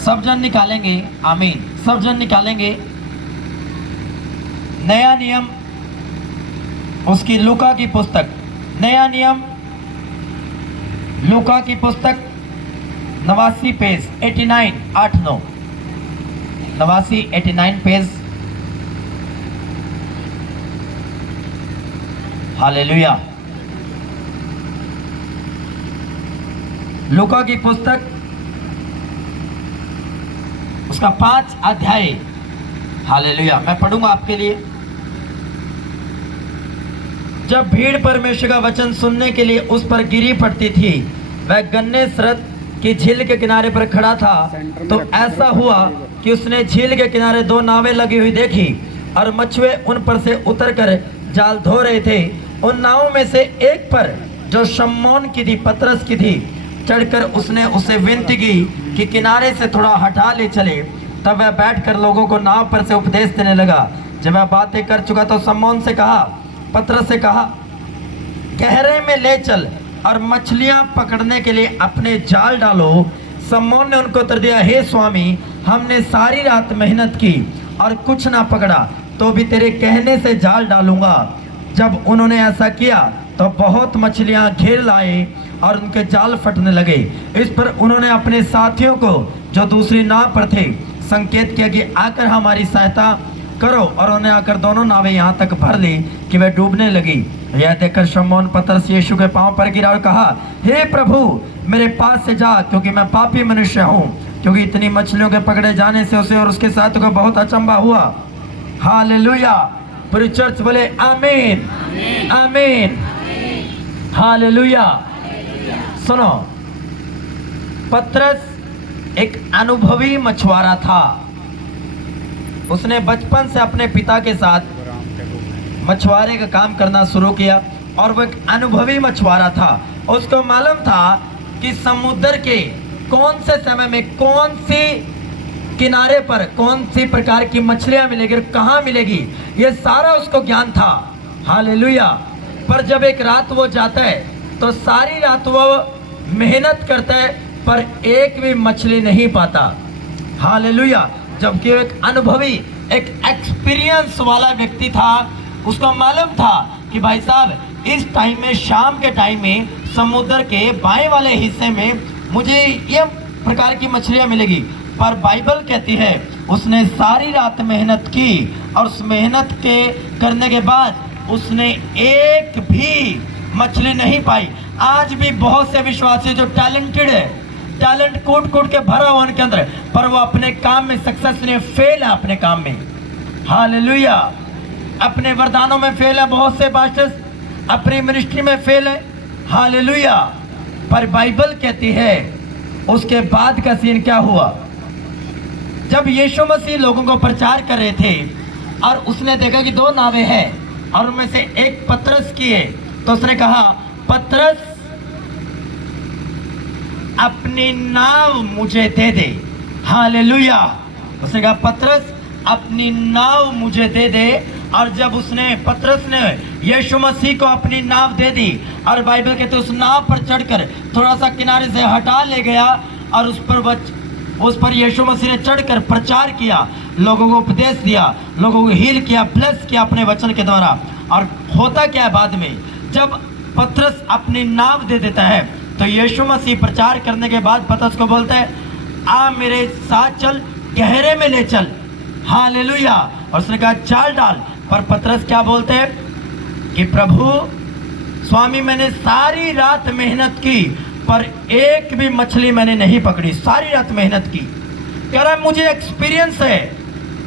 सब जन निकालेंगे, आमीन। सब जन निकालेंगे नया नियम, उसकी लूका की पुस्तक, नया नियम लूका की पुस्तक 89 पेज 89 8-9 89 89 पेज। हालेलुया। लूका की पुस्तक उसका 5 अध्याय। हालेलुया। मैं पढ़ूंगा आपके लिए। जब भीड़ परमेश्वर का वचन सुनने के लिए उस पर गिरी पड़ती थी, वह गन्नेसरत की झील के किनारे पर खड़ा था, तो ऐसा हुआ कि उसने झील के किनारे 2 नावें लगी हुई देखी और मछुए उन पर से उतरकर जाल धो रहे थे। उन नावों में से एक पर, जो शमौन की थी, पतरस की थी, चढ़कर उसने उसे विनती की कि किनारे से थोड़ा हटा ले चले। तब वह बैठकर लोगों को नाव पर से उपदेश देने लगा। जब वह बातें कर चुका तो शमौन से कहा, पतरस से कहा, गहरे में ले चल और मछलियां पकड़ने के लिए अपने जाल डालो। शमौन ने उनको उत्तर दिया, हे स्वामी, हमने सारी रात मेहनत की और कुछ ना पकड़ा, तो भी तेरे कहने से जाल डालूंगा। जब उन्होंने ऐसा किया तो बहुत मछलियां घेर लाए और उनके जाल फटने लगे। इस पर उन्होंने अपने साथियों को, जो दूसरी नाव पर थे, संकेत किया कि आकर हमारी सहायता करो, और उन्हें आकर दोनों नावें यहाँ तक भर ली कि वह डूबने लगी। यह देखकर शमौन पतरस यीशु के पांव पर गिरा और कहा, हे प्रभु, मेरे पास से जा, क्योंकि मैं पापी मनुष्य हूँ। क्योंकि इतनी मछलियों के पकड़े जाने से उसे और उसके साथियों को बहुत अचंभा हुआ। हालेलुया। पूरी चर्च बोले आमीन, आमीन, हालेलुया। सुनो, पतरस एक अनुभवी मछुआरा था। उसने बचपन से अपने पिता के साथ मछुआरे का काम करना शुरू किया और वो एक अनुभवी मछुआरा था। उसको मालूम था कि समुद्र के कौन से समय में कौन सी किनारे पर कौन सी प्रकार की मछलियां मिलेगी और कहाँ मिलेगी, ये सारा उसको ज्ञान था। हालेलुया। पर जब एक रात वो जाता है तो सारी रात वो मेहनत करता है, पर एक भी मछली नहीं पाता। हालेलुया। जबकि एक अनुभवी, एक एक्सपीरियंस वाला व्यक्ति था। उसको मालूम था कि भाई साहब, इस टाइम में, शाम के टाइम में समुद्र के बाएं वाले हिस्से में मुझे ये प्रकार की मछलियां मिलेगी। पर बाइबल कहती है उसने सारी रात मेहनत की और उस मेहनत के करने के बाद उसने एक भी मछली नहीं पाई। आज भी बहुत से विश्वासी जो टैलेंटेड है, टैलेंट कूट कूट के भरा हुआ उनके अंदर, पर वो अपने काम में सक्सेस नहीं, फेल है अपने काम में। हालेलुया। अपने वरदानों में फेल है, बहुत से पास्टर्स अपनी मिनिस्ट्री में फेल है। हालेलुया। पर बाइबल कहती है उसके बाद का सीन क्या हुआ। जब यीशु मसीह लोगों को प्रचार कर रहे थे और उसने देखा कि 2 नावें हैं और उनमें से एक पतरस की है, तो उसने कहा, पतरस, अपनी नाव मुझे दे दे। हालेलुया। उसने कहा, पतरस, अपनी नाव मुझे दे दे। और जब पतरस ने यीशु मसीह को अपनी नाव दे दी और बाइबल कहते उस नाव पर चढ़कर थोड़ा सा किनारे से हटा ले गया और उस पर यीशु मसीह ने चढ़कर प्रचार किया, लोगों को उपदेश दिया, लोगों को हील किया, ब्लेस किया अपने वचन के द्वारा। और होता क्या है बाद में, जब पतरस अपनी नाव दे देता है तो यीशु मसीह प्रचार करने के बाद पतरस को बोलता है, आ मेरे साथ चल, गहरे में ले चल। हालेलुया। और उसने कहा, जाल डाल। पर पतरस क्या बोलते हैं कि प्रभु स्वामी, मैंने सारी रात मेहनत की पर एक भी मछली मैंने नहीं पकड़ी। सारी रात मेहनत की, कह रहा मुझे एक्सपीरियंस है।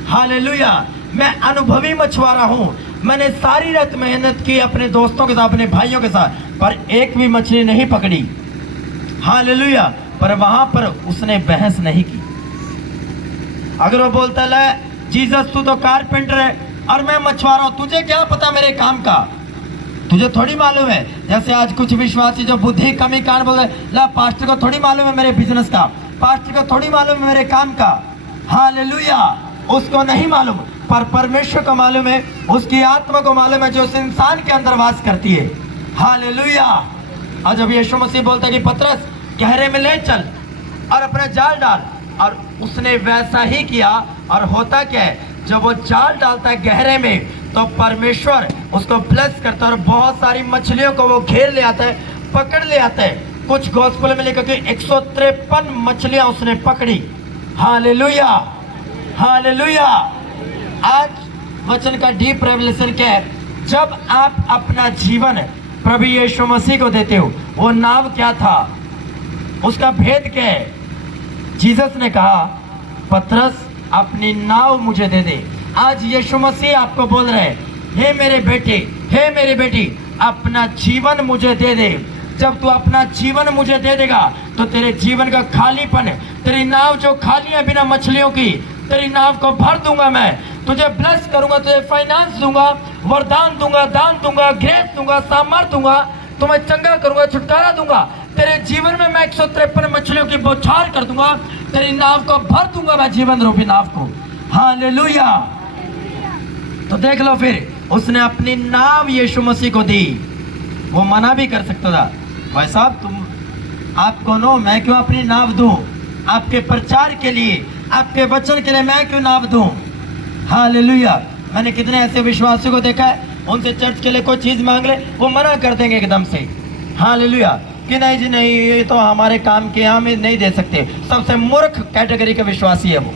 हालेलुया। मैं अनुभवी मछुआरा हूं, मैंने सारी रात मेहनत की अपने दोस्तों के साथ, अपने भाइयों के साथ, पर एक भी मछली नहीं पकड़ी। हालेलुया। पर वहां पर उसने बहस नहीं की। अगर वो बोलता है, जीसस तू तो कारपेंटर है और मैं मछुआरा हूं, तुझे क्या पता मेरे काम का, तुझे थोड़ी मालूम है। जैसे आज कुछ विश्वासी जो बुद्धि कमी कारण बोल रहे, पास्टर को थोड़ी मालूम है मेरे बिजनेस का, पास्टर को थोड़ी मालूम है मेरे काम का। हालेलुया। उसको नहीं मालूम, पर परमेश्वर को मालूम है, उसकी आत्मा को मालूम है जो उस इंसान के अंदर वास करती है। हालेलुया। और जब यीशु मसीह बोलता है कि पतरस, गहरे में ले चल और अपना जाल डाल, और उसने वैसा ही किया। और होता क्या है, जब वो जाल डालता है गहरे में, तो परमेश्वर उसको ब्लेस करता है और बहुत सारी मछलियों को वो घेर ले आता है, पकड़ ले आता है। कुछ गॉस्पेल में लिखा कि 153 मछलियां उसने पकड़ी। Hallelujah, hallelujah. आज वचन का डीप रेवलेशन क्या है, जब आप अपना जीवन प्रभु यीशु मसीह को देते हो, वो नाव क्या था, उसका भेद क्या है। जीसस ने कहा, पतरस अपनी नाव मुझे दे दे। आज यीशु मसीह आपको बोल रहे हैं, हे मेरे बेटे, हे मेरी बेटी, अपना जीवन मुझे दे दे। जब तू अपना जीवन मुझे दे देगा तो तेरे जीवन का खालीपन, तेरी नाव जो खाली है बिना मछलियों की, तेरी नाव को भर दूंगा। मैं तुझे ब्लेस करूंगा, तुझे फाइनेंस दूंगा, वरदान दूंगा, दान दूंगा, ग्रेस दूंगा, सामर्थ दूंगा, तुम्हें चंगा करूंगा, छुटकारा दूंगा। तेरे जीवन में मैं 153 मछलियों की बौछार कर दूंगा, तेरी नाव को भर दूंगा मैं, जीवन रूपी नाव को। हालेलुया। तो देख लो, फिर उसने अपनी नाव यीशु मसीह को दी। वो मना भी कर सकता था, भाई साहब तुम आप कौन हो, मैं क्यों अपनी नाव दूं, आपके प्रचार के लिए, आपके वचन के लिए मैं क्यों नाव दूं। हालेलुया। मैंने कितने ऐसे विश्वासियों को देखा है, उनसे चर्च के लिए कोई चीज मांग ले, वो मना कर देंगे एकदम से। हालेलुया, कि नहीं जी नहीं, ये तो हमारे काम के, हम नहीं दे सकते। सबसे मूर्ख कैटेगरी का विश्वासी है वो,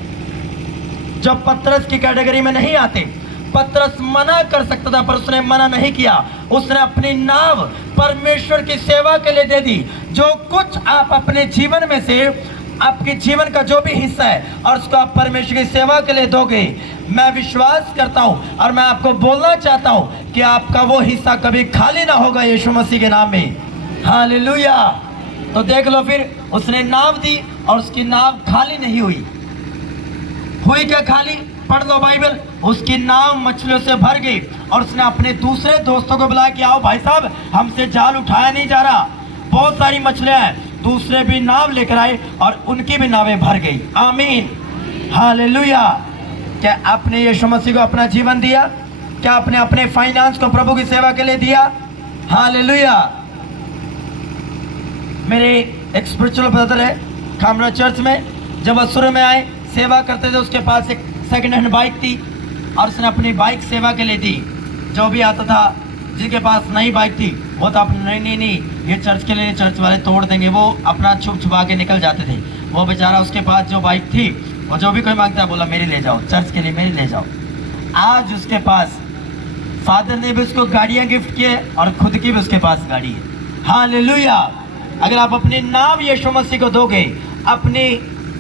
जो पतरस की कैटेगरी में नहीं आते। पतरस मना कर सकता था, पर उसने मना नहीं किया। उसने अपनी नाव परमेश्वर की सेवा के लिए दे दी। जो कुछ आप अपने जीवन में से, आपके जीवन का जो भी हिस्सा है, और उसको आप परमेश्वर की सेवा के लिए दोगे, मैं विश्वास करता हूं और मैं आपको बोलना चाहता हूं कि आपका वो हिस्सा कभी खाली ना होगा यीशु मसीह के नाम में। हालेलुया। तो देख लो, फिर उसने नाव दी और उसकी नाव खाली नहीं हुई। हुई क्या खाली? पढ़ लो बाइबल। उसकी नाव मछलियों से भर गई और उसने अपने दूसरे दोस्तों को बुलाया कि आओ भाई साहब, हमसे जाल उठाया नहीं जा रहा, बहुत सारी मछलियां हैं। दूसरे भी नाव लेकर आए और उनकी भी नावें भर गई। आमीन, हालेलुया। क्या आपने यीशु मसीह को अपना जीवन दिया? क्या आपने अपने फाइनेंस को प्रभु की सेवा के लिए दिया? हालेलुया। मेरे एक स्पिरिचुअल ब्रदर है खामरा चर्च में, जब वह शुरू में आए सेवा करते थे, उसके पास एक सेकंड हैंड बाइक थी और उसने अपनी बाइक सेवा के लिए दी। जो भी आता था, जिसके पास नई बाइक थी, वो तो अपने नहीं, ये चर्च के लिए, चर्च वाले तोड़ देंगे, वो अपना छुप छुपा के निकल जाते थे। वो बेचारा, उसके पास जो बाइक थी, वो जो भी कोई मांगता बोला मेरी ले जाओ, चर्च के लिए मेरी ले जाओ। आज उसके पास फादर ने भी उसको गाड़ियाँ गिफ्ट किए और खुद की भी उसके पास गाड़ी है। हालेलुया। अगर आप अपनी नाम यीशु मसीह को दोगे, अपनी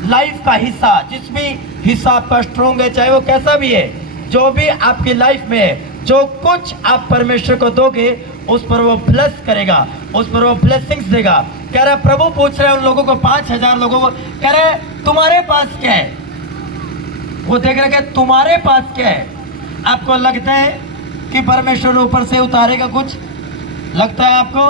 लाइफ का हिस्सा, जिस भी हिस्सा आपका स्ट्रोंग है, चाहे वो कैसा भी है, जो भी आपकी लाइफ में है, जो कुछ आप परमेश्वर को दोगे, उस पर वो ब्लेस करेगा, उस पर वो ब्लेसिंग्स देगा। कह रहा है, प्रभु पूछ रहे हैं उन लोगों को, 5000 लोगों को, कह रहे हैं तुम्हारे पास क्या है? वो देख रहे हैं तुम्हारे पास क्या है। आपको लगता है कि परमेश्वर ऊपर से उतारेगा कुछ? लगता है आपको?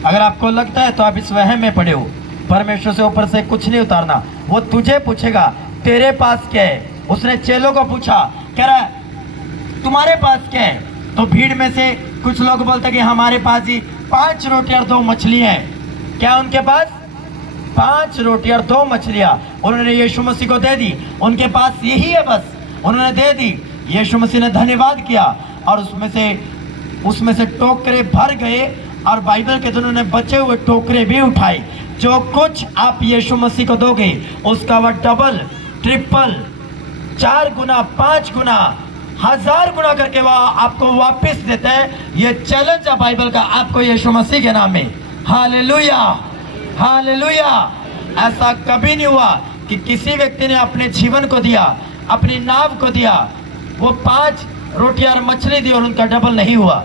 अगर आपको लगता है तो आप इस वहम में पड़े हो। परमेश्वर से ऊपर से कुछ नहीं उतारना, वो तुझे पूछेगा तेरे पास क्या है। उसने चेलों को पूछा, कह रहा है तुम्हारे पास क्या है? तो भीड़ में से कुछ लोग बोलते कि हमारे पास ही 5 रोटी और 2 मछलियां हैं। क्या उनके पास? 5 रोटी और 2 मछलियां उन्होंने यीशु मसीह को दे दी। उनके पास यही है, बस उन्होंने दे दी। यीशु मसीह ने धन्यवाद किया और उसमें से टोकरे भर गए और बाइबल के उन्होंने बचे हुए टोकरे भी उठाए। जो कुछ आप यीशु मसीह को दोगे, उसका वह डबल, ट्रिपल, 4 गुना, 5 गुना, 1000 गुना करके वह आपको वापस देता है। ये चैलेंज है बाइबल का आपको यीशु मसीह के नाम में। Hallelujah, hallelujah. ऐसा कभी नहीं हुआ कि किसी व्यक्ति ने अपने जीवन को दिया, अपनी नाव को दिया, वो 5 रोटी और मछली दी और उनका डबल नहीं हुआ।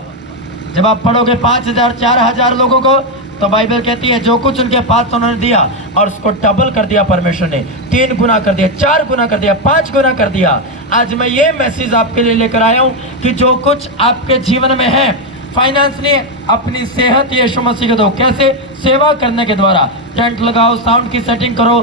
जब आप पढ़ोगे 5000, 4000 लोगों को, तो बाइबल कहती है जो कुछ उनके पास उन्होंने दिया और उसको डबल कर दिया परमेश्वर ने, 3 गुना कर दिया, 4 गुना कर दिया, 5 गुना कर दिया। आज मैं ये मैसेज आपके लिए लेकर आया हूँ कि जो कुछ आपके जीवन में है, फाइनेंस नहीं, अपनी सेहत यीशु मसीह को दो। कैसे? सेवा करने के द्वारा। टेंट लगाओ, साउंड की सेटिंग करो,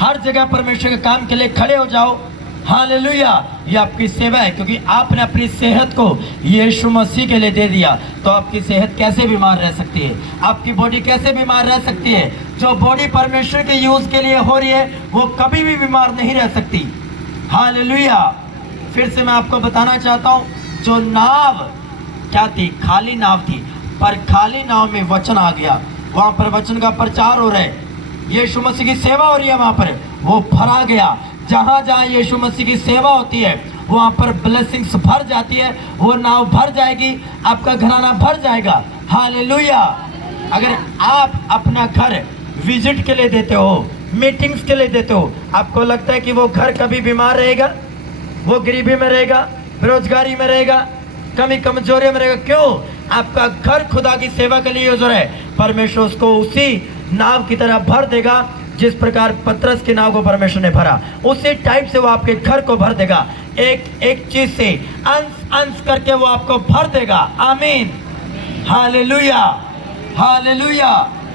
हर जगह परमेश्वर के काम के लिए खड़े हो जाओ, हालेलुया। ये आपकी सेवा है, क्योंकि आपने अपनी सेहत को यीशु मसीह के लिए दे दिया। तो आपकी सेहत कैसे बीमार रह सकती है? आपकी बॉडी कैसे बीमार रह सकती है? जो बॉडी परमेश्वर के यूज के लिए हो रही है वो कभी भी बीमार नहीं रह सकती। हालेलुया। फिर से मैं आपको बताना चाहता हूँ, जो नाव क्या थी? खाली नाव थी, पर खाली नाव में वचन आ गया। वहां पर वचन का प्रचार हो रहा है, यीशु मसीह की सेवा हो रही है, वहां पर वो भरा गया। जहां जहां यीशु मसीह की सेवा होती है वहां पर ब्लेसिंग्स भर जाती है, वो नाव भर जाएगी, आपका घराना भर जाएगा। हालेलुया। अगर आप अपना घर विजिट के लिए देते हो, मीटिंग्स के लिए देते हो, आपको लगता है कि वो घर कभी बीमार रहेगा? वो गरीबी में रहेगा, बेरोजगारी में रहेगा, कमी कमजोरी में रहेगा? क्यों? आपका घर खुदा की सेवा के लिए यूज हो रहा है। परमेश्वर उसको उसी नाव की तरह भर देगा जिस प्रकार पतरस की नाव को परमेश्वर ने भरा, उसी टाइप से वो आपके घर को भर देगा। एक एक चीज से अंश अंश करके वो आपको भर देगा। आमीन। हालेलुया। हालेलुया।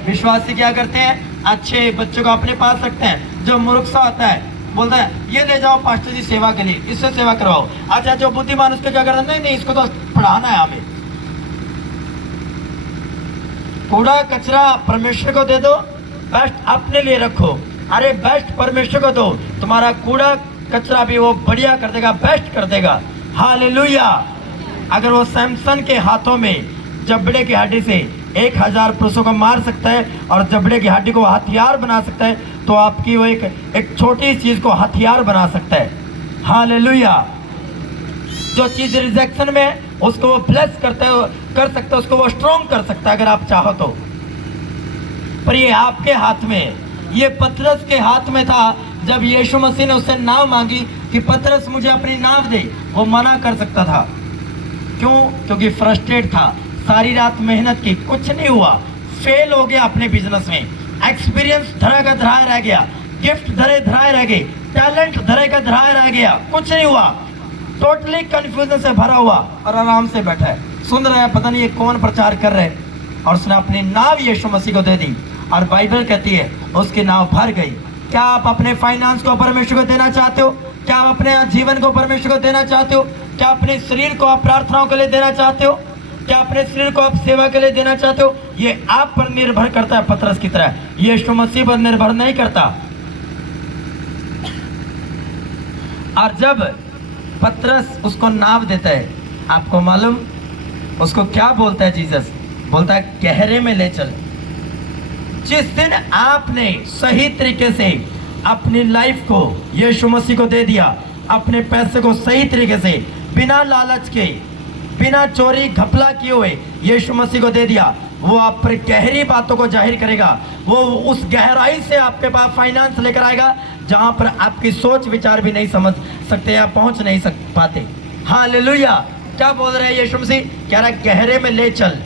विश्वासी क्या करते हैं? अच्छे बच्चों को अपने पास रखते हैं। जो मूर्ख सा होता है बोलता है ये ले जाओ पास्टर जी सेवा के लिए, इससे सेवा करवाओ। अच्छा, जो बुद्धिमान उसके क्या करता है? नहीं नहीं, इसको तो पढ़ाना है हमें। कूड़ा कचरा परमेश्वर को दे दो, बेस्ट अपने लिए रखो। अरे बेस्ट परमेश्वर को दो, तुम्हारा कूड़ा कचरा भी वो बढ़िया कर देगा, बेस्ट कर देगा। हालेलुया। अगर वो सैमसन के हाथों में जबड़े की हड्डी से 1000 पुरुषों को मार सकता है और जबड़े की हड्डी को हथियार बना सकता है, तो आपकी वो एक छोटी चीज को हथियार बना सकता है। हालेलुया। जो चीज रिजेक्शन में है उसको वो ब्लेस कर सकता है, उसको वो स्ट्रॉन्ग कर सकता है अगर आप चाहो तो। पर ये आपके हाथ में है। ये पतरस के हाथ में था। जब यीशु मसीह ने उससे नाव मांगी कि पतरस मुझे अपनी नाव दे, वो मना कर सकता था। क्यों? क्योंकि फ्रस्ट्रेट था, सारी रात मेहनत की, कुछ नहीं हुआ, फेल हो गया अपने बिजनेस में, एक्सपीरियंस धरा का धराए रह गया, गिफ्ट धरे धराए रह गए, टैलेंट धरे का धराए रह गया, कुछ नहीं हुआ, टोटली कंफ्यूजन से भरा हुआ और आराम से बैठा है, सुन रहा है पता नहीं ये कौन प्रचार कर रहे हैं। और उसने अपनी नाव यीशु मसीह को दे दी और बाइबल कहती है उसकी नाव भर गई। क्या आप अपने फाइनेंस को परमेश्वर को देना चाहते हो? क्या आप अपने जीवन को परमेश्वर को देना चाहते हो? क्या अपने शरीर को आप प्रार्थनाओं के लिए देना चाहते हो? क्या अपने शरीर को आप सेवा के लिए देना चाहते हो? ये आप पर निर्भर करता है, पतरस की तरह यीशु मसीह पर निर्भर नहीं करता। और जब पतरस उसको नाव देता है, आपको मालूम उसको क्या बोलता है? जीसस बोलता है गहरे में ले चल। जिस दिन आपने सही तरीके से अपनी लाइफ को यीशु मसीह को दे दिया, अपने पैसे को सही तरीके से बिना लालच के, बिना चोरी घपला किए हुए यीशु मसीह को दे दिया, वो आप पर गहरी बातों को जाहिर करेगा। वो उस गहराई से आपके पास फाइनेंस लेकर आएगा जहां पर आपकी सोच विचार भी नहीं समझ सकते या पहुंच नहीं पाते। हालेलुया। क्या बोल रहे हैं यीशु मसीह? कह रहा है गहरे में ले चल।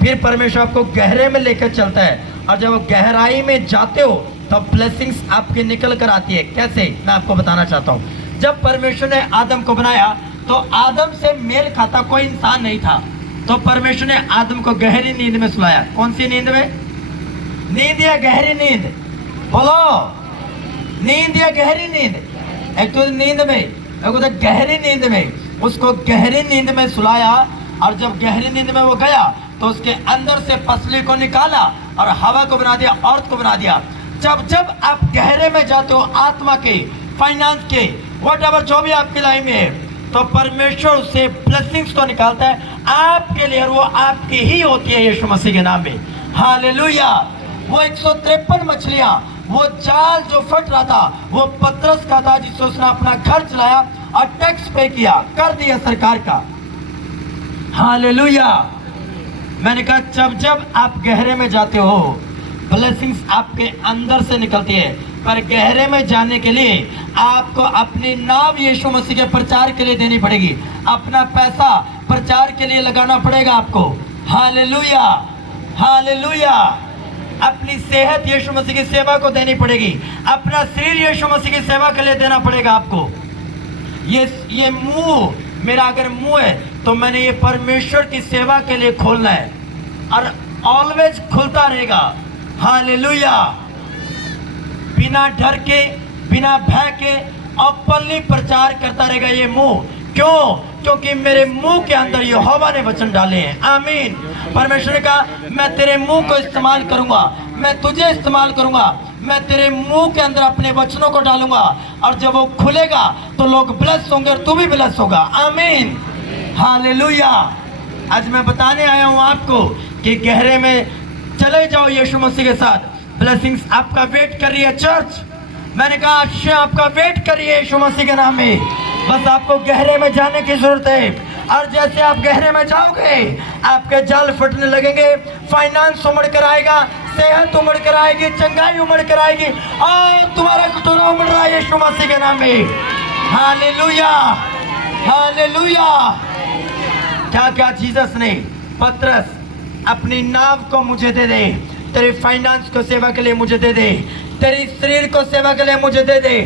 फिर परमेश्वर आपको गहरे में लेकर चलता है, और जब आप गहराई में जाते हो तब ब्लेसिंग्स आपके निकल कर आती है। कैसे? मैं आपको बताना चाहता हूँ। जब परमेश्वर ने आदम को बनाया तो आदम से मेल खाता कोई इंसान नहीं था, तो परमेश्वर ने आदम को गहरी नींद में सुलाया। कौन सी नींद में? नींद या गहरी नींद? बोलो, नींद या गहरी नींद? एक तो नींद में, एक तो गहरी नींद में। उसको गहरी नींद में सुलाया, और जब गहरी नींद में वो गया तो उसके अंदर से पसली को निकाला और हवा को बना दिया, औरत को बना दिया। जब जब आप गहरे में जाते हो आत्मा के, फाइनेंस के, व्हाटएवर जो भी आपकी लाइफ में है, तो परमेश्वर उससे ब्लेसिंग्स को निकालता है आपके लिए, और वो आपकी ही होती है यीशु मसीह के नाम में। हालेलुया। वो 153 मछलियां, वो जाल जो फट रहा था वो पतरस का था, जिससे उसने अपना घर चलाया और टैक्स पे किया, कर दिया सरकार का। हालेलुया। मैंने कहा जब जब आप गहरे में जाते हो ब्लेसिंग्स आपके अंदर से निकलती है, पर गहरे में जाने के लिए आपको अपनी नाव यीशु मसीह के प्रचार के लिए देनी पड़ेगी, अपना पैसा प्रचार के लिए लगाना पड़ेगा आपको। हालेलुया। हालेलुया। अपनी सेहत यीशु मसीह की सेवा को देनी पड़ेगी, अपना शरीर यीशु मसीह की सेवा के लिए देना पड़ेगा आपको। ये मुंह मेरा अगर मुंह है तो मैंने ये परमेश्वर की सेवा के लिए खोलना है, और ऑलवेज खुलता रहेगा। हालेलुया। बिना डर के, बिना भय के, ओपनली प्रचार करता रहेगा ये मुंह। क्यों? क्योंकि मेरे मुंह के अंदर यहोवा ने वचन डाले हैं। आमीन। परमेश्वर का मैं तेरे मुंह को इस्तेमाल करूंगा, मैं तुझे इस्तेमाल करूंगा, मैं तेरे मुंह के अंदर अपने वचनों को डालूंगा, और जब वो खुलेगा तो लोग ब्लेस होंगे और तू भी ब्लेस होगा। आमीन। हालेलुया। आज मैं बताने आया हूं आपको कि गहरे में चले जाओ यीशु मसीह के साथ। ब्लेसिंग्स आपका वेट कर रही है चर्च। मैंने कहा आशीष आपका वेट कर रही है यीशु मसीह के नाम में। बस आपको गहरे में जाने की जरूरत है, और जैसे आप गहरे में जाओगे आपके जाल फटने लगेंगे, फाइनेंस उमड़ कर आएगा, सेहत उमड़ कर आएगी, चंगाई उमड़ कर आएगी, और तुम्हारा कटोरा उमड़ रहा है यीशु मसीह के नाम में। Hallelujah, hallelujah. क्या क्या जीसस ने पतरस अपनी नाव को मुझे दे दे, तेरे फाइनेंस को सेवा के लिए मुझे दे दे, तेरी शरीर को सेवा के लिए मुझे दे दे,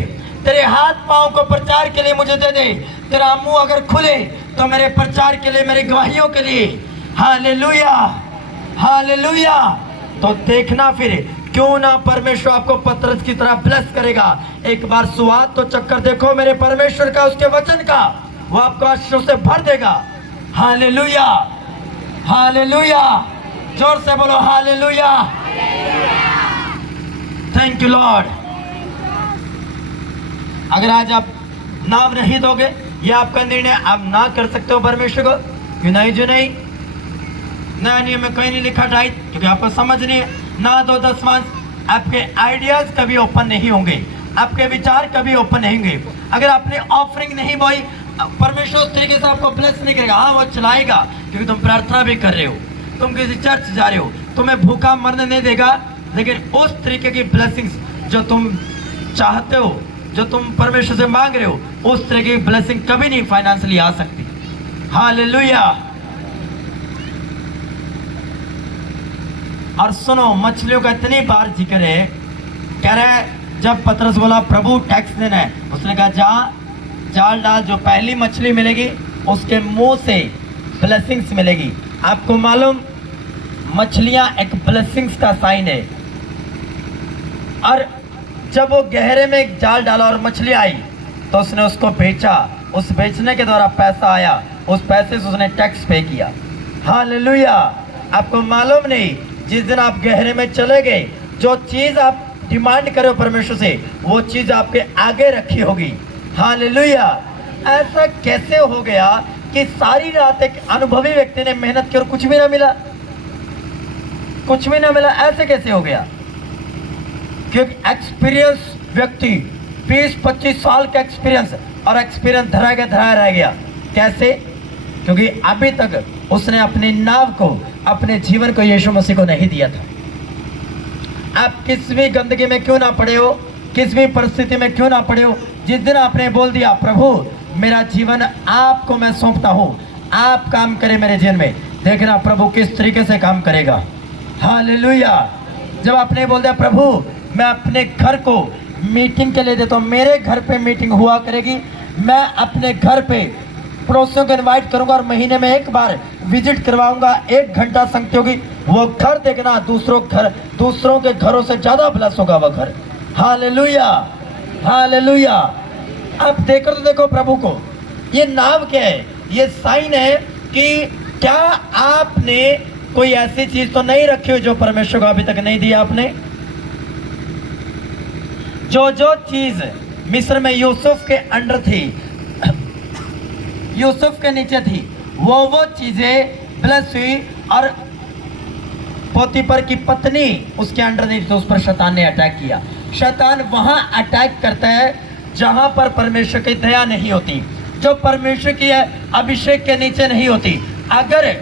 तेरे हाथ पांव को प्रचार के लिए मुझे दे दे, तेरा मुंह अगर खुले तो मेरे प्रचार के लिए, मेरी गवाहियों के लिए। Hallelujah, hallelujah. तो देखना फिर क्यों ना परमेश्वर आपको पतरस की तरह ब्लेस करेगा। एक बार स्वाद तो चक्कर देखो मेरे परमेश्वर का, उसके वचन का, वो आपको आशीषों से भर देगा। Hallelujah, hallelujah. जोर से बोलो हालेलुया। Thank you Lord. अगर आज आप नाम नहीं दोगे, ये आपका निर्णय, आप ना कर सकते हो परमेश्वर को। क्यों नहीं? जो नहीं, नया नियम में कहीं नहीं लिखा टाइट, क्योंकि आपको समझ नहीं है। ना दो दसवांश, आपके आइडियाज कभी ओपन नहीं होंगे, आपके विचार कभी ओपन नहीं होंगे। अगर आपने ऑफरिंग नहीं बोई, परमेश्वर उस तरीके से आपको ब्लेस नहीं करेगा। हाँ, वो चलाएगा क्योंकि तुम प्रार्थना भी कर रहे हो, तुम किसी चर्च जा रहे हो, तुम्हें भूखा मरने नहीं देगा, लेकिन उस तरीके की ब्लेसिंग्स जो तुम चाहते हो, जो तुम परमेश्वर से मांग रहे हो, उस तरह की ब्लेसिंग कभी नहीं फाइनेंशियली आ सकती। हालेलुया। और सुनो, मछलियों का इतनी बार जिक्र है, कह रहा है जब पतरस बोला प्रभु टैक्स देना है, उसने कहा जा जाल डाल, जो पहली मछली मिलेगी उसके मुंह से ब्लेसिंग्स मिलेगी। आपको मालूम, मछलियां एक ब्लेसिंग्स का साइन है। और जब वो गहरे में एक जाल डाला और मछली आई तो उसने उसको बेचा, उस बेचने के द्वारा पैसा आया, उस पैसे से उसने टैक्स पे किया। हालेलुया। आपको मालूम नहीं, जिस दिन आप गहरे में चले गए, जो चीज आप डिमांड करो परमेश्वर से, वो चीज आपके आगे रखी होगी। हालेलुया। ऐसा कैसे हो गया कि सारी रात एक अनुभवी व्यक्ति ने मेहनत की और कुछ भी ना मिला? कुछ भी ना मिला, ऐसे कैसे हो गया? क्योंकि एक्सपीरियंस व्यक्ति, 20-25 साल का एक्सपीरियंस, और एक्सपीरियंस धराया रह गया। कैसे? क्योंकि अभी तक उसने अपनी नाव को, अपने जीवन को यीशु मसीह को नहीं दिया था। आप किस भी गंदगी में क्यों ना पड़े हो, किस भी परिस्थिति में क्यों ना पड़े हो, जिस दिन आपने बोल दिया प्रभु मेरा जीवन आपको मैं सौंपता हूँ, आप काम करें मेरे जीवन में, देखना प्रभु किस तरीके से काम करेगा। हालेलुया। जब आपने बोल दिया प्रभु मैं अपने घर को मीटिंग के लिए देता हूँ, मेरे घर पे मीटिंग हुआ करेगी, मैं अपने घर पे पड़ोसियों को इनवाइट करूंगा और महीने में एक बार विजिट करवाऊंगा, 1 घंटा संगति होगी, वो घर देखना दूसरों के घरों से ज्यादा ब्लेस होगा वो घर। Hallelujah, hallelujah. आप देखो तो देखो प्रभु को, ये नाम क्या है? ये साइन है कि क्या आपने कोई ऐसी चीज तो नहीं रखी हो जो परमेश्वर को अभी तक नहीं दिया आपने। जो चीज मिस्र में यूसुफ के अंडर थी, यूसुफ के नीचे थी, वो चीजें ब्लेस हुई, और पोतीफर की पत्नी उसके अंडर नहीं थी, तो उस पर शैतान ने अटैक किया। शैतान वहां अटैक करता है जहां पर परमेश्वर की दया नहीं होती, जो परमेश्वर की अभिषेक के नीचे नहीं होती। अगर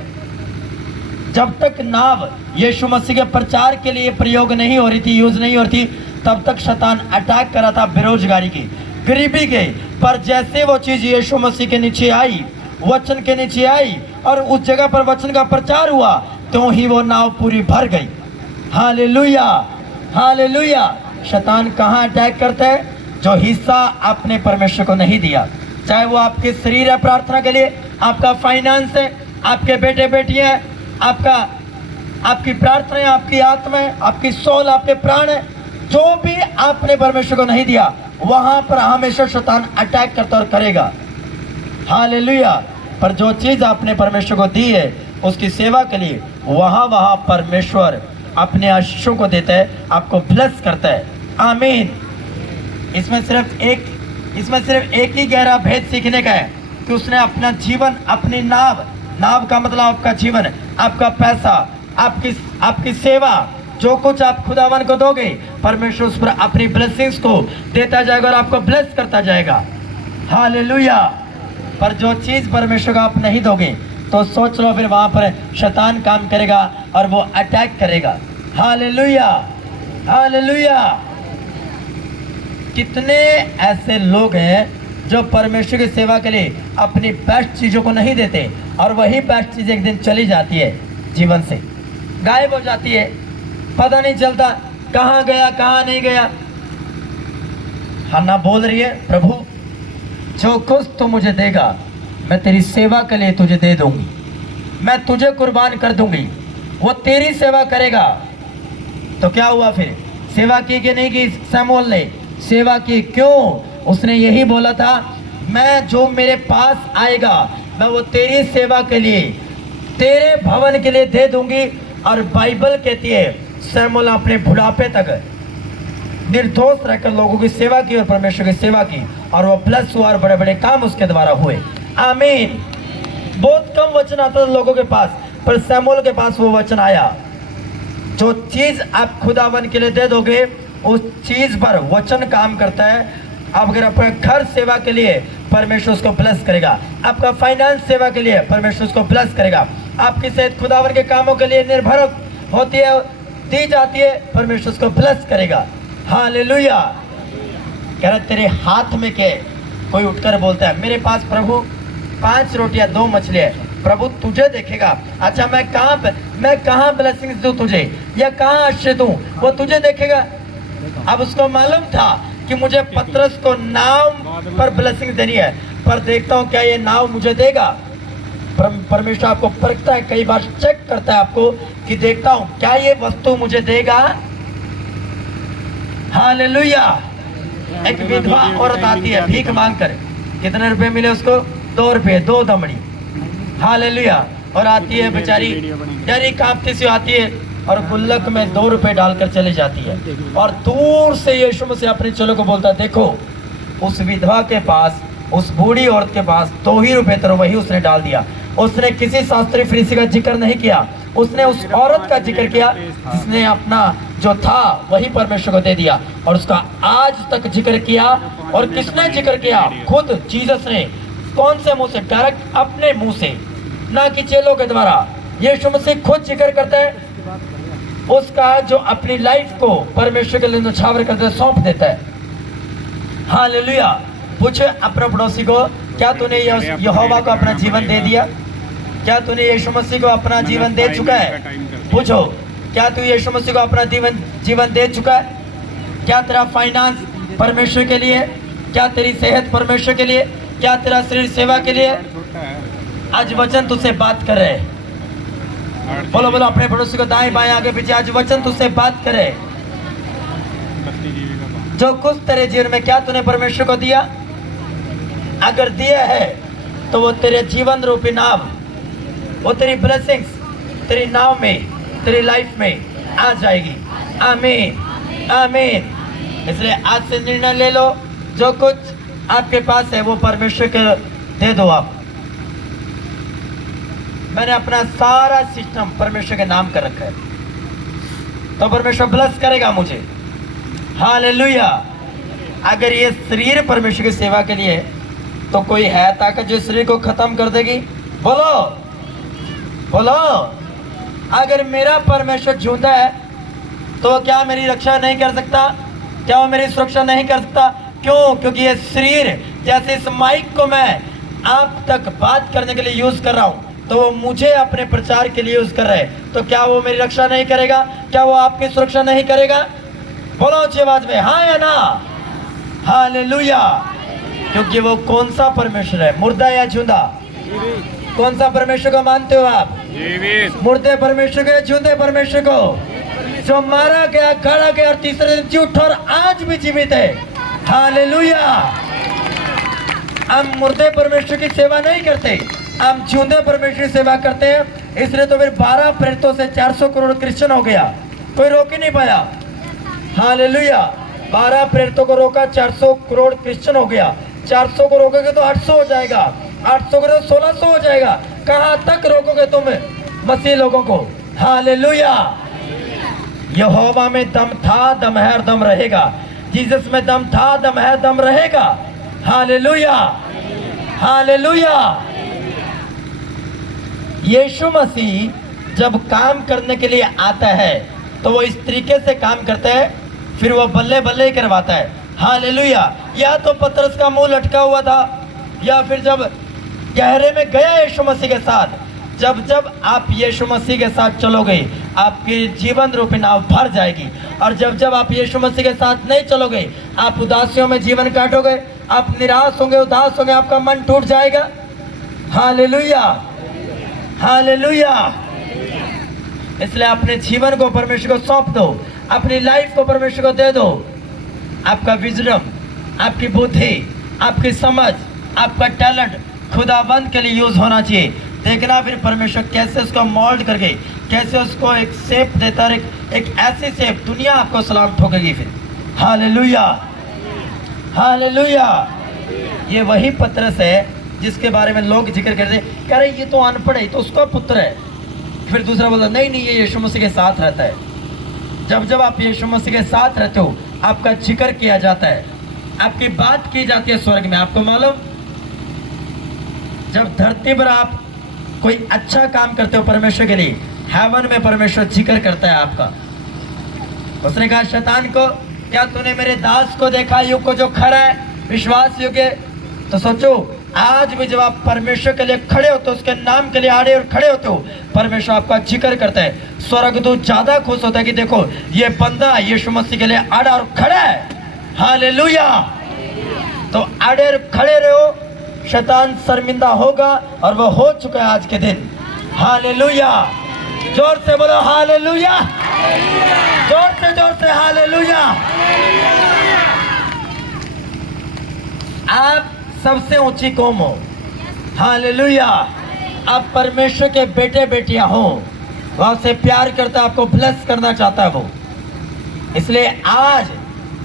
जब तक नाव यीशु मसीह के प्रचार के लिए प्रयोग नहीं हो रही थी, यूज नहीं हो रही थी, तब तक शैतान अटैक करा था बेरोजगारी की, गरीबी के। पर जैसे वो चीज यीशु मसीह के नीचे आई, वचन के नीचे आई, और उस जगह पर वचन का प्रचार हुआ, तो ही वो नाव पूरी भर गई। Hallelujah, hallelujah. शैतान कहाँ अटैक करता है? जो हिस्सा आपने परमेश्वर को नहीं दिया, चाहे वो आपके शरीर है प्रार्थना के लिए, आपका फाइनेंस है, आपके बेटे बेटियां हैं, आपकी प्रार्थना है, आपकी आत्मा है, आपकी सोल, आपके प्राण है, जो भी आपने परमेश्वर को नहीं दिया वहां पर हमेशा शैतान अटैक करता और करेगा। हालेलुया। पर जो चीज आपने परमेश्वर को दी है उसकी सेवा के लिए वहां परमेश्वर अपने आशीषों को देता है, आपको ब्लेस करता है। आमीन। इसमें सिर्फ एक ही गहरा भेद सीखने का है कि उसने अपना जीवन, अपनी नाव का मतलब आपका जीवन, आपका पैसा, आपकी सेवा, जो कुछ आप खुदावन को दोगे परमेश्वर उस पर अपनी ब्लेसिंग्स को देता जाएगा और आपको ब्लेस करता जाएगा। हालेलुया। पर जो चीज परमेश्वर को आप नहीं दोगे तो सोच लो फिर वहां पर शैतान काम करेगा और वो अटैक करेगा। Hallelujah, hallelujah. कितने ऐसे लोग हैं जो परमेश्वर की सेवा के लिए अपनी बेस्ट चीजों को नहीं देते और वही बेस्ट चीज एक दिन चली जाती है, जीवन से गायब हो जाती है, पता नहीं चलता कहाँ गया कहाँ नहीं गया। हन्ना बोल रही है, प्रभु जो कुछ तू मुझे देगा मैं तेरी सेवा के लिए तुझे दे दूंगी, मैं तुझे कुर्बान कर दूंगी, वो तेरी सेवा करेगा। तो क्या हुआ फिर? सेवा की कि नहीं की? शमूएल ने सेवा की। क्यों? उसने यही बोला था, मैं जो मेरे पास आएगा मैं वो तेरी सेवा के लिए, तेरे भवन के लिए दे दूंगी। और बाइबल कहती है शमूएल अपने बुढ़ापे तक निर्दोष रहकर लोगों की सेवा की और परमेश्वर की सेवा की और वो प्लस हुआ और बड़े बड़े काम उसके द्वारा हुए। आमीन। बहुत कम वचन आता था लोगों के पास, पर शमूएल के पास वो वचन आया। जो चीज आप खुदावन के लिए दे दोगे उस चीज पर वचन काम करता है। आप अगर अपने घर सेवा के लिए परमेश्वर उसको ब्लेस करेगा, आपका फाइनेंस सेवा के लिए परमेश्वर उसको ब्लेस करेगा, आपकी सेहत खुदावन के कामों के लिए निर्भर होती है, दी जाती है, परमेश्वर उसको ब्लेस करेगा। हालेलुया। कह रहा तेरे हाथ में क्या? कोई उठकर बोलता है मेरे पास प्रभु 5 रोटियां 2 मछलियां है, प्रभु तुझे देखेगा। अच्छा मैं कहाँ ब्लेसिंग्स दूं तुझे या कहाँ आश्रय दूं, वो तुझे देखेगा। अब उसको मालूम था कि मुझे पतरस को नाव पर ब्लेसिंग देनी है, पर देखता हूँ क्या ये नाव मुझे देगा। परमेश्वर आपको परखता है, कई बार चेक करता है आपको कि देखता हूँ क्या ये वस्तु मुझे देगा। हालेलुया। एक विधवा औरत आती है भीख मांग कर, कितने रुपए मिले उसको? 2 रुपए, 2 दमड़ी। हालेलुया। और आती है बेचारी, डरी कांपती सी आती है और गुल्लक में 2 रुपए डालकर चली जाती है और दूर से यीशु मसीह अपने चेलों को बोलता है देखो उस विधवा के पास, उस बूढ़ी औरत के पास 2 ही रुपए थे, वही उसने डाल दिया। उसने किसी शास्त्री फरीसी का जिक्र नहीं किया, उसने उस औरत का जिक्र किया जिसने अपना जो था वही परमेश्वर को दे दिया और उसका आज तक जिक्र किया। और किसने जिक्र किया? खुद जीसस ने। कौन से मुंह से? डायरेक्ट अपने मुंह से, ना कि चेलों के द्वारा। यीशु मसीह खुद जिक्र करता है उसका, जो अपनी लाइफ को परमेश्वर के लिए न्यौछावर करते सौंप देता है। हालेलुया। पूछे अपने पड़ोसी को, क्या तूने यहोवा को अपना जीवन दे दिया? क्या तूने यीशु मसीह को अपना जीवन दे चुका है? पूछो, क्या तू यीशु मसीह को अपना जीवन दे चुका है? क्या तेरा फाइनेंस परमेश्वर के लिए? क्या तेरी सेहत परमेश्वर के लिए? क्या तेरा शरीर सेवा के लिए? आज वचन तुझसे बात कर रहे हैं। बोलो बोलो अपने पड़ोसी को, दाएं बाएं आगे पीछे, आज वचन तुझसे बात करे। जो कुछ तेरे जीवन में क्या तूने परमेश्वर को दिया? अगर दिया है तो वो तेरे जीवन रूपी नाव, वो तेरी ब्लेसिंग्स तेरी नाव में, तेरी लाइफ में आ जाएगी। आमीन, आमीन। इसलिए आज से निर्णय ले लो, जो कुछ आपके पास है वो परमेश्वर के दे दो। आप, मैंने अपना सारा सिस्टम परमेश्वर के नाम कर रखा है, तो परमेश्वर ब्लेस करेगा मुझे। हालेलुया। अगर ये शरीर परमेश्वर की सेवा के लिए है तो कोई है ताकत जो शरीर को खत्म कर देगी? बोलो बोलो। अगर मेरा परमेश्वर जिंदा है तो क्या मेरी रक्षा नहीं कर सकता? क्या वो मेरी सुरक्षा नहीं कर सकता? क्यों? क्योंकि ये शरीर, जैसे इस माइक को मैं आप तक बात करने के लिए यूज कर रहा हूं, तो वो मुझे अपने प्रचार के लिए यूज कर रहे हैं, तो क्या वो मेरी रक्षा नहीं करेगा? क्या वो आपकी सुरक्षा नहीं करेगा? बोलो अच्छी आवाज में, हाँ या ना? हालेलुया। क्योंकि वो कौन सा परमेश्वर है, मुर्दा या जिंदा? कौन सा परमेश्वर को मानते हो आप? मुर्दे परमेश्वर को या जिंदे परमेश्वर को? जो मारा गया, गाड़ा गया और तीसरे दिन जी उठा और आज भी जीवित है। हालेलुया। हम मुर्दे परमेश्वर की सेवा नहीं करते, हम जिंदे परमेश्वर की सेवा करते हैं। इसलिए तो फिर 12 प्रेरितों से 400 करोड़ क्रिश्चियन हो गया, कोई रोक ही नहीं पाया। हालेलुया। 12 प्रेरितों को रोका, 400 करोड़ क्रिश्चियन हो गया। 400 को रोकोगे तो 800 हो जाएगा, 800 को तो 1600 हो जाएगा। कहां तक रोकोगे तुम मसीह लोगों को? हालेलुया। यहोवा में दम था, दम है और दम रहेगा। जीसस में दम था, दम है, दम रहेगा। Hallelujah, hallelujah. यीशु मसीह जब काम करने के लिए आता है तो वो इस तरीके से काम करता है, फिर वो बल्ले बल्ले ही करवाता है। हालेलुया। या तो पतरस का मुंह लटका हुआ था, या फिर जब गहरे में गया यीशु मसीह के साथ, जब जब आप यीशु मसीह के साथ चलोगे आपकी जीवन रूपी नाव भर जाएगी। और जब जब आप यीशु मसीह के साथ नहीं चलोगे आप उदासियों में जीवन काटोगे, आप निराश होंगे, उदास होंगे, आपका मन टूट जाएगा। Hallelujah, hallelujah. इसलिए अपने जीवन को परमेश्वर को सौंप दो, अपनी लाइफ को परमेश्वर को दे दो। आपका विजडम, आपकी बुद्धि, आपकी समझ, आपका टैलेंट खुदाबंद के लिए यूज होना चाहिए। देखना फिर परमेश्वर कैसे उसको मोल्ड करके, कैसे उसको एक शेप देता है, एक ऐसी शेप दुनिया आपको सलाम ठोकेगी फिर। Hallelujah, hallelujah. ये वही पतरस है जिसके बारे में लोग जिक्र करते, कह रहे ये तो अनपढ़ है, तो उसका पुत्र है। फिर दूसरा बोलता नहीं नहीं, ये यीशु मसीह के साथ रहता है। जब जब आप यीशु मसीह के साथ रहते हो आपका जिक्र किया जाता है, आपकी बात की जाती है स्वर्ग में। आपको मालूम, जब धरती पर आप कोई अच्छा काम करते हो परमेश्वर के लिए, हेवन में परमेश्वर जिक्र करता है आपका। उसने कहा शैतान को, क्या तूने मेरे दास को देखा, युग को जो खड़ा है विश्वास योग्य? तो सोचो आज भी जब आप परमेश्वर के लिए खड़े होते हो, उसके नाम के लिए आड़े और खड़े होते हो, परमेश्वर आपका जिक्र करता है। स्वर्गदूत ज्यादा खुश होता है कि देखो ये बंदा यीशु मसीह के लिए आड़ा और खड़ा है। हालेलुया। तो आड़े और खड़े रहो, शैतान शर्मिंदा होगा, और वो हो चुका है आज के दिन। हालेलुया। जोर से बोलो हालेलुया, जोर से हालेलुया। आप सबसे ऊंची कौम हो। हालेलुया। आप परमेश्वर के बेटे बेटियां हो, वो आपसे प्यार करता है, आपको ब्लेस करना चाहता है वो। इसलिए आज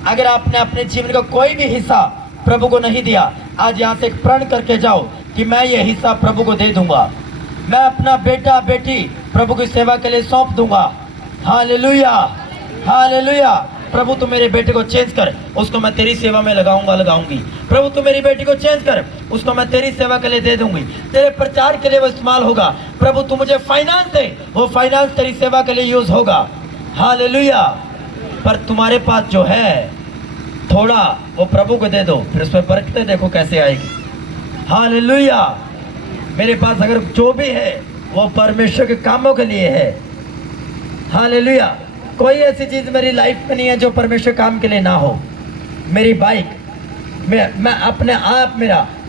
अगर आपने अपने जीवन का कोई भी हिस्सा प्रभु को नहीं दिया, आज यहाँ से एक प्रण करके जाओ कि मैं ये हिस्सा प्रभु को दे दूंगा, मैं अपना बेटा बेटी प्रभु की सेवा के लिए सौंप दूंगा। Hallelujah, hallelujah. प्रभु तू मेरे बेटे को चेंज कर, उसको मैं तेरी सेवा में लगाऊंगी। प्रभु तू मेरी बेटी को चेंज कर, उसको मैं तेरी सेवा के लिए दे दूंगी, तेरे प्रचार के लिए वो इस्तेमाल होगा। प्रभु तू मुझे फाइनेंस दे, वो फाइनेंस तेरी सेवा के लिए यूज होगा। हालेलुया। पर तुम्हारे पास जो है थोड़ा, वो प्रभु को दे दो, फिर उस पर बरकतें देखो कैसे आएगी। हालेलुया। मेरे पास अगर जो भी है वो परमेश्वर के कामों के लिए है। हालेलुया। कोई ऐसी चीज मेरी लाइफ में नहीं है जो परमेश्वर काम के लिए ना हो। मेरी बाइक, मैं अपने आप,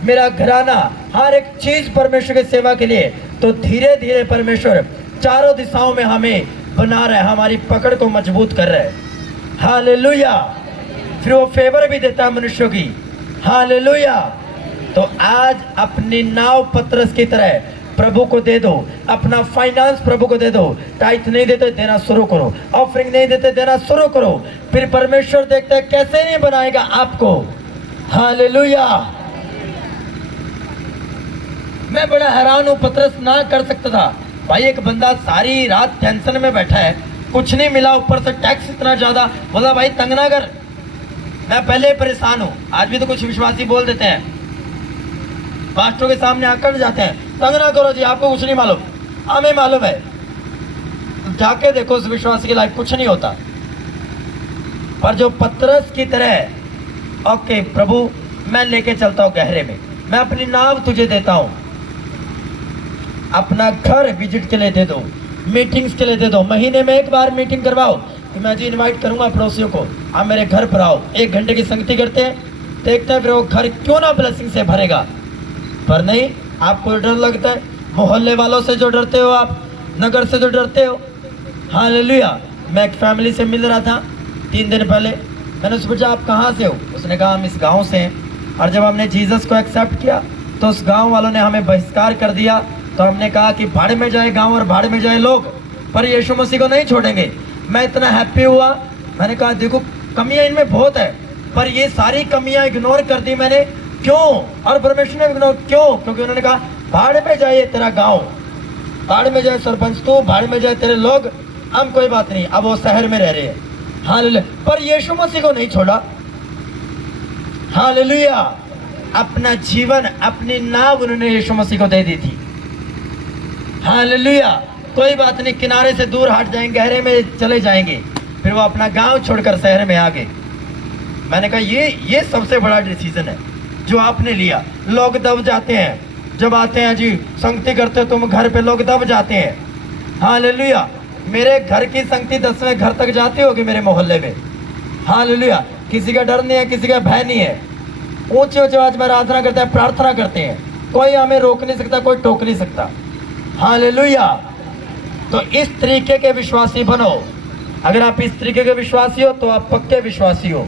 मेरा घराना, हर एक चीज परमेश्वर की सेवा के लिए। तो धीरे धीरे परमेश्वर चारों दिशाओं में हमें बना रहा है, हमारी पकड़ को मजबूत कर रहा है। हालेलुया। फिर वो फेवर भी देता है मनुष्यों की। हालेलुया। तो आज अपनी नाव पतरस की तरह प्रभु को दे दो, अपना फाइनेंस प्रभु को दे दो। टाइथ नहीं देते देना शुरू करो, ऑफरिंग नहीं देते देना शुरू करो, फिर परमेश्वर देखता है कैसे नहीं बनाएगा आपको। हालेलुया। मैं बड़ा हैरान हूं, पतरस ना कर सकता था। भाई एक बंदा सारी रात टेंशन में बैठा है, कुछ नहीं मिला, ऊपर से टैक्स इतना ज्यादा, बोला भाई तंग ना कर, मैं पहले ही परेशान हूं। आज भी तो कुछ विश्वासी बोल देते हैं, पास्टरों के सामने आकर जाते हैं, तंग ना करो जी, आपको कुछ नहीं मालूम, हमें मालूम है। तो जाके देखो उस विश्वासी की लाइफ कुछ नहीं होता। पर जो पतरस की तरह, ओके प्रभु मैं लेके चलता हूँ गहरे में, मैं अपनी नाव तुझे देता हूँ, अपना घर विजिट के लिए दे दो, मीटिंग्स के लिए दे दो, महीने में एक बार मीटिंग करवाओ कि मैं जी इनवाइट करूंगा पड़ोसियों को, आप मेरे घर पर आओ, 1 घंटे की संगति करते हैं, देखते हैं फिर वो घर क्यों ना ब्लेसिंग से भरेगा। पर नहीं, आपको डर लगता है, मोहल्ले वालों से जो डरते हो आप, नगर से जो डरते हो। हालेलुया। मैं एक फैमिली से मिल रहा था 3 दिन पहले। मैंने उससे पूछा आप कहाँ से हो? उसने कहा हम इस गांव से हैं। और जब हमने जीसस को एक्सेप्ट किया तो उस गांव वालों ने हमें बहिष्कार कर दिया। तो हमने कहा कि भाड़ में जाए गांव और भाड़ में जाए लोग, पर यीशु मसीह को नहीं छोड़ेंगे। मैं इतना हैप्पी हुआ। मैंने कहा देखो कमियां इनमें बहुत है, पर ये सारी कमियां इग्नोर कर दी मैंने। क्यों? और परमेश्वर ने इग्नोर क्यों? क्योंकि उन्होंने कहा भाड़ में जाए तेरा गाँव, भाड़ में जाए सरपंच तू, भाड़ में जाए तेरे लोग, हम कोई बात नहीं। अब वो शहर में रह रहे हैं, हालेलुया। पर यीशु मसीह को नहीं छोड़ा, हालेलुया। अपना जीवन, अपनी नाव उन्होंने यीशु मसीह को दे दी थी, हालेलुया। कोई बात नहीं, किनारे से दूर हट जाएंगे, गहरे में चले जाएंगे। फिर वो अपना गांव छोड़कर शहर में आ गए। मैंने कहा ये सबसे बड़ा डिसीजन है जो आपने लिया। लोग दब जाते हैं जब आते हैं जी संगति करते हो तुम घर पे, लोग दब जाते हैं, हालेलुया। मेरे घर की संगति 10वें घर तक जाती होगी मेरे मोहल्ले में, हालेलुया। किसी का डर नहीं है, किसी का भय नहीं है। ऊंचे ऊंचे आवाज में आराधना करते हैं, प्रार्थना करते हैं, कोई हमें रोक नहीं सकता, कोई टोक नहीं सकता, हालेलुया। तो इस तरीके के विश्वासी बनो। अगर आप इस तरीके के विश्वासी हो तो आप पक्के विश्वासी हो,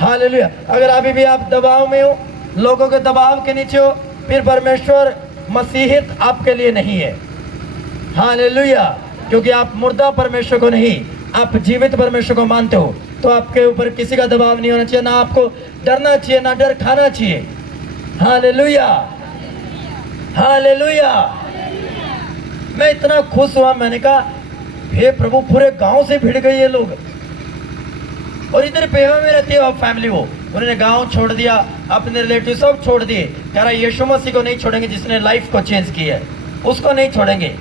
हालेलुया। अगर अभी भी आप दबाव में हो, लोगों के दबाव के नीचे हो, फिर परमेश्वर मसीहियत आपके लिए नहीं है, हालेलुया। क्योंकि आप मुर्दा परमेश्वर को नहीं, आप जीवित परमेश्वर को मानते हो। तो आपके ऊपर किसी का दबाव नहीं होना चाहिए, ना आपको डरना चाहिए, ना डर खाना चाहिए, हालेलुया, हालेलुया। मैं इतना खुश हुआ, मैंने कहा हे प्रभु पूरे गांव से भिड़ गए ये लोग। और इधर पेवा में रहती है फैमिली, वो उन्होंने गांव छोड़ दिया, अपने रिलेटिव सब छोड़ दिए। कह रहा यीशु मसीह को नहीं छोड़ेंगे, जिसने लाइफ को चेंज किया है उसको नहीं छोड़ेंगे,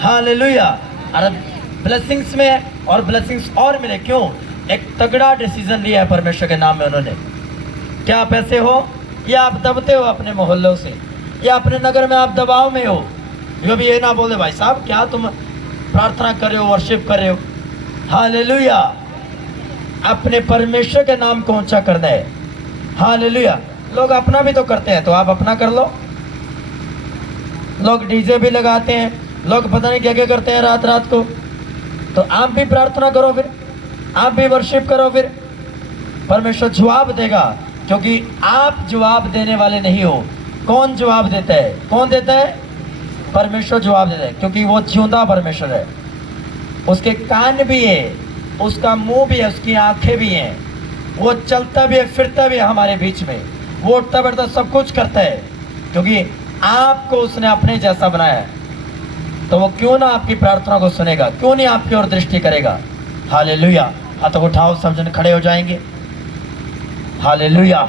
हालेलुया। और ब्लेसिंग्स में और ब्लेसिंग्स और मिले, क्यों? एक तगड़ा डिसीजन लिया है परमेश्वर के नाम में उन्होंने। क्या आप ऐसे हो, या आप दबते हो अपने मोहल्लों से, या अपने नगर में आप दबाव में हो? ये भी ये ना बोले भाई साहब क्या तुम प्रार्थना कर रहे हो, वर्शिप कर रहे हो, हालेलुया। अपने परमेश्वर के नाम को ऊंचा करना है, हालेलुया। लोग अपना भी तो करते हैं, तो आप अपना कर लो। लोग डीजे भी लगाते हैं, लोग पता नहीं क्या क्या करते हैं रात रात को। तो आप भी प्रार्थना करो, फिर आप भी वर्शिप करो, फिर परमेश्वर जवाब देगा। क्योंकि आप जवाब देने वाले नहीं हो। कौन जवाब देता है? कौन देता है? परमेश्वर जवाब देता है, क्योंकि वो जिंदा परमेश्वर है। उसके कान भी है, उसका मुंह भी है, उसकी आंखें भी हैं, वो चलता भी है, फिरता भी है हमारे बीच में, वो उठता बैठता सब कुछ करता है। क्योंकि आपको उसने अपने जैसा बनाया है, तो वो क्यों ना आपकी प्रार्थना को सुनेगा, क्यों नहीं आपकी ओर दृष्टि करेगा, हालेलुया। हाथ उठाओ, सब जन खड़े हो जाएंगे, हालेलुया।